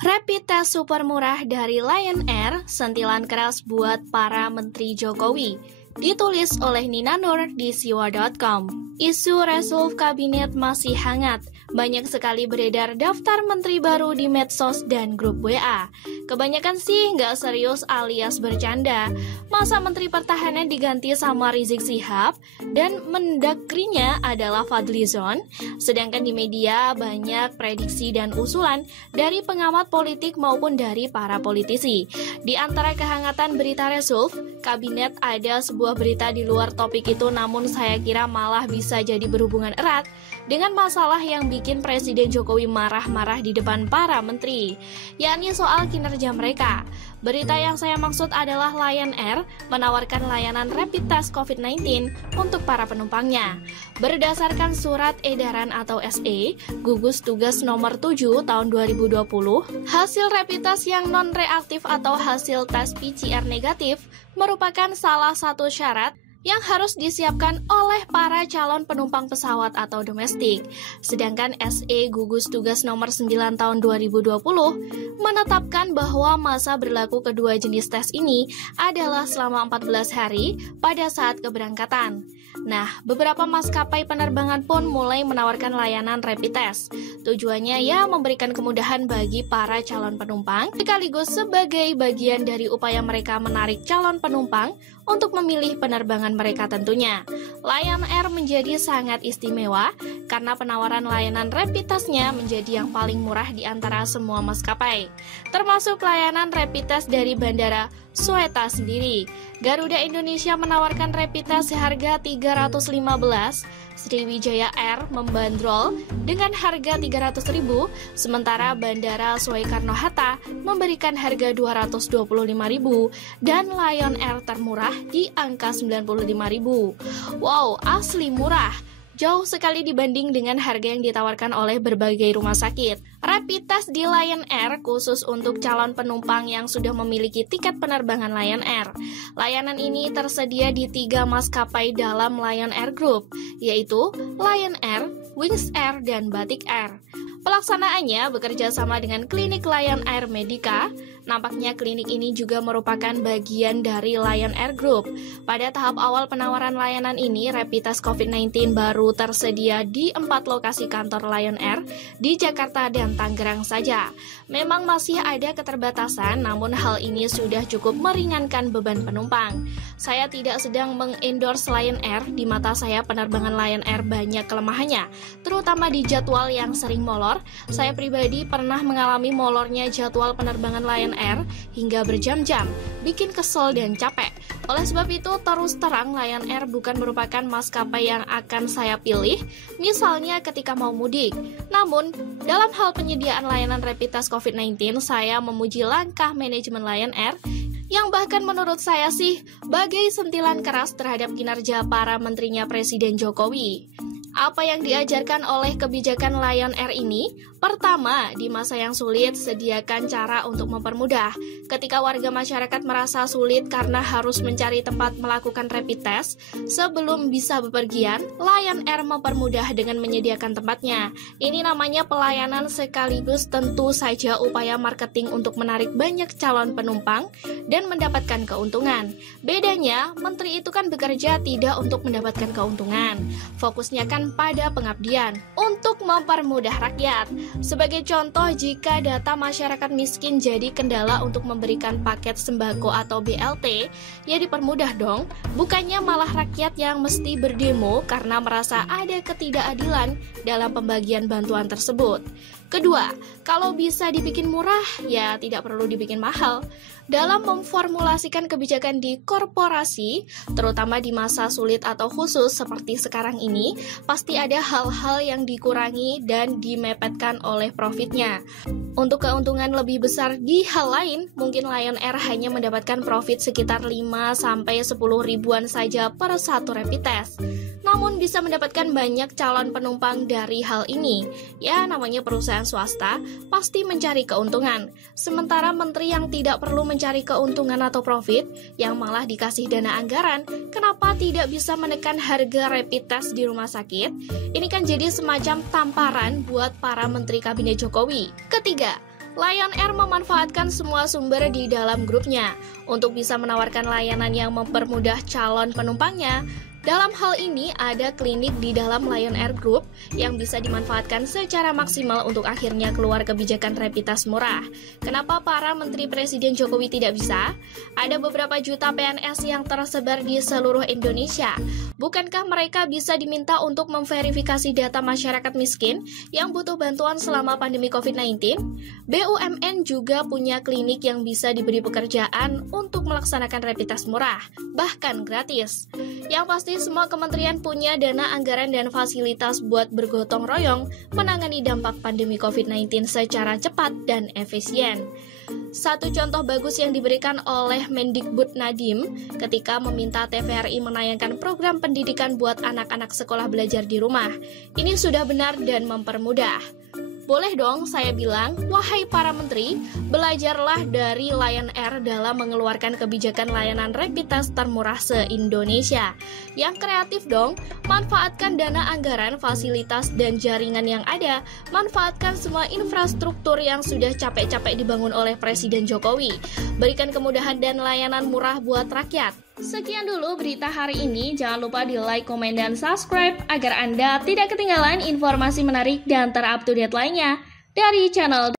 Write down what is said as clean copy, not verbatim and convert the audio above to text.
Rapid test super murah dari Lion Air, sentilan keras buat para menteri Jokowi. Ditulis oleh Nina Nur di siwa.com. Isu resolve kabinet masih hangat. Banyak sekali beredar daftar menteri baru di medsos dan grup WA. Kebanyakan sih nggak serius alias bercanda. Masa menteri pertahanan diganti sama Rizik Syihab dan mendagrinya adalah Fadlizon. Sedangkan di media banyak prediksi dan usulan dari pengamat politik maupun dari para politisi. Di antara kehangatan berita resolve kabinet ada sebuah berita di luar topik itu, namun saya kira malah bisa jadi berhubungan erat dengan masalah yang bikin Presiden Jokowi marah-marah di depan para menteri, yakni soal kinerja mereka. Berita yang saya maksud adalah Lion Air menawarkan layanan rapid test COVID-19 untuk para penumpangnya. Berdasarkan surat edaran atau SE, gugus tugas nomor 7 tahun 2020, hasil rapid test yang non-reaktif atau hasil tes PCR negatif merupakan salah satu syarat yang harus disiapkan oleh para calon penumpang pesawat atau domestik. Sedangkan SE Gugus Tugas nomor 9 tahun 2020 menetapkan bahwa masa berlaku kedua jenis tes ini adalah selama 14 hari pada saat keberangkatan. Nah, beberapa maskapai penerbangan pun mulai menawarkan layanan rapid test. Tujuannya ya memberikan kemudahan bagi para calon penumpang, sekaligus sebagai bagian dari upaya mereka menarik calon penumpang untuk memilih penerbangan mereka tentunya. Lion Air menjadi sangat istimewa karena penawaran layanan rapid test-nya menjadi yang paling murah di antara semua maskapai, termasuk layanan rapid test dari Bandara Soeto sendiri. Garuda Indonesia menawarkan rapid test seharga 315, Sriwijaya Air membandrol dengan harga 300.000, sementara Bandara Soekarno-Hatta memberikan harga 225.000 dan Lion Air termurah di angka 95.000. Wow, asli murah. Jauh sekali dibanding dengan harga yang ditawarkan oleh berbagai rumah sakit. Rapid test di Lion Air khusus untuk calon penumpang yang sudah memiliki tiket penerbangan Lion Air. Layanan ini tersedia di 3 maskapai dalam Lion Air Group, yaitu Lion Air, Wings Air, dan Batik Air. Pelaksanaannya bekerja sama dengan klinik Lion Air Medica. Nampaknya klinik ini juga merupakan bagian dari Lion Air Group. Pada tahap awal penawaran layanan ini, rapid test COVID-19 baru tersedia di 4 lokasi kantor Lion Air di Jakarta dan Tangerang saja. Memang masih ada keterbatasan, namun hal ini sudah cukup meringankan beban penumpang. Saya tidak sedang mengendorse Lion Air, di mata saya penerbangan Lion Air banyak kelemahannya, terutama di jadwal yang sering molor. Saya pribadi pernah mengalami molornya jadwal penerbangan Lion Air hingga berjam-jam, bikin kesel dan capek. Oleh sebab itu, terus terang Lion Air bukan merupakan maskapai yang akan saya pilih, misalnya ketika mau mudik. Namun, dalam hal penyediaan layanan rapid test COVID-19, saya memuji langkah manajemen Lion Air yang bahkan menurut saya sih bagai sentilan keras terhadap kinerja para menterinya Presiden Jokowi. Apa yang diajarkan oleh kebijakan Lion Air ini? Pertama, di masa yang sulit, sediakan cara untuk mempermudah. Ketika warga masyarakat merasa sulit karena harus mencari tempat melakukan rapid test, sebelum bisa bepergian, Lion Air mempermudah dengan menyediakan tempatnya. Ini namanya pelayanan sekaligus tentu saja upaya marketing untuk menarik banyak calon penumpang dan mendapatkan keuntungan. Bedanya, menteri itu kan bekerja tidak untuk mendapatkan keuntungan. Fokusnya kan pada pengabdian untuk mempermudah rakyat. Sebagai contoh, jika data masyarakat miskin jadi kendala untuk memberikan paket sembako atau BLT, ya dipermudah dong. Bukannya malah rakyat yang mesti berdemo karena merasa ada ketidakadilan dalam pembagian bantuan tersebut. Kedua, kalau bisa dibikin murah, ya tidak perlu dibikin mahal. Dalam memformulasikan kebijakan di korporasi, terutama di masa sulit atau khusus seperti sekarang ini, pasti ada hal-hal yang dikurangi dan dimepetkan oleh profitnya. Untuk keuntungan lebih besar di hal lain, mungkin Lion Air hanya mendapatkan profit sekitar 5-10 ribuan saja per satu rapid test. Namun bisa mendapatkan banyak calon penumpang dari hal ini. Ya, namanya perusahaan swasta, pasti mencari keuntungan. Sementara menteri yang tidak perlu mencari keuntungan atau profit, yang malah dikasih dana anggaran, kenapa tidak bisa menekan harga rapid test di rumah sakit? Ini kan jadi semacam tamparan buat para menteri kabinet Jokowi. Ketiga, Lion Air memanfaatkan semua sumber di dalam grupnya untuk bisa menawarkan layanan yang mempermudah calon penumpangnya. Dalam hal ini, ada klinik di dalam Lion Air Group yang bisa dimanfaatkan secara maksimal untuk akhirnya keluar kebijakan rapid test murah. Kenapa para Menteri Presiden Jokowi tidak bisa? Ada beberapa juta PNS yang tersebar di seluruh Indonesia. Bukankah mereka bisa diminta untuk memverifikasi data masyarakat miskin yang butuh bantuan selama pandemi COVID-19? BUMN juga punya klinik yang bisa diberi pekerjaan untuk melaksanakan rapid test murah, bahkan gratis. Yang pasti semua kementerian punya dana anggaran dan fasilitas buat bergotong royong menangani dampak pandemi COVID-19 secara cepat dan efisien. Satu contoh bagus yang diberikan oleh Mendikbud Nadiem ketika meminta TVRI menayangkan program pendidikan buat anak-anak sekolah belajar di rumah. Ini sudah benar dan mempermudah. Boleh dong saya bilang, wahai para menteri, belajarlah dari Lion Air dalam mengeluarkan kebijakan layanan rapid test termurah se-Indonesia. Yang kreatif dong, manfaatkan dana anggaran, fasilitas, dan jaringan yang ada, manfaatkan semua infrastruktur yang sudah capek-capek dibangun oleh Presiden Jokowi. Berikan kemudahan dan layanan murah buat rakyat. Sekian dulu berita hari ini, jangan lupa di like, komen, dan subscribe agar Anda tidak ketinggalan informasi menarik dan terupdate lainnya dari channel